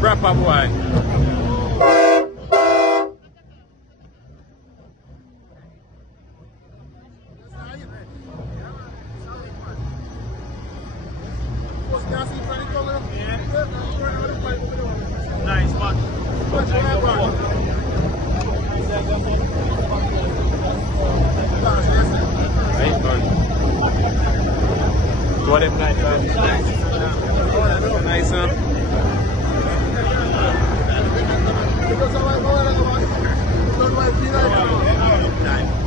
Rapper boy. Nice man. Right man. Two of them nice man. Nice man. Nice.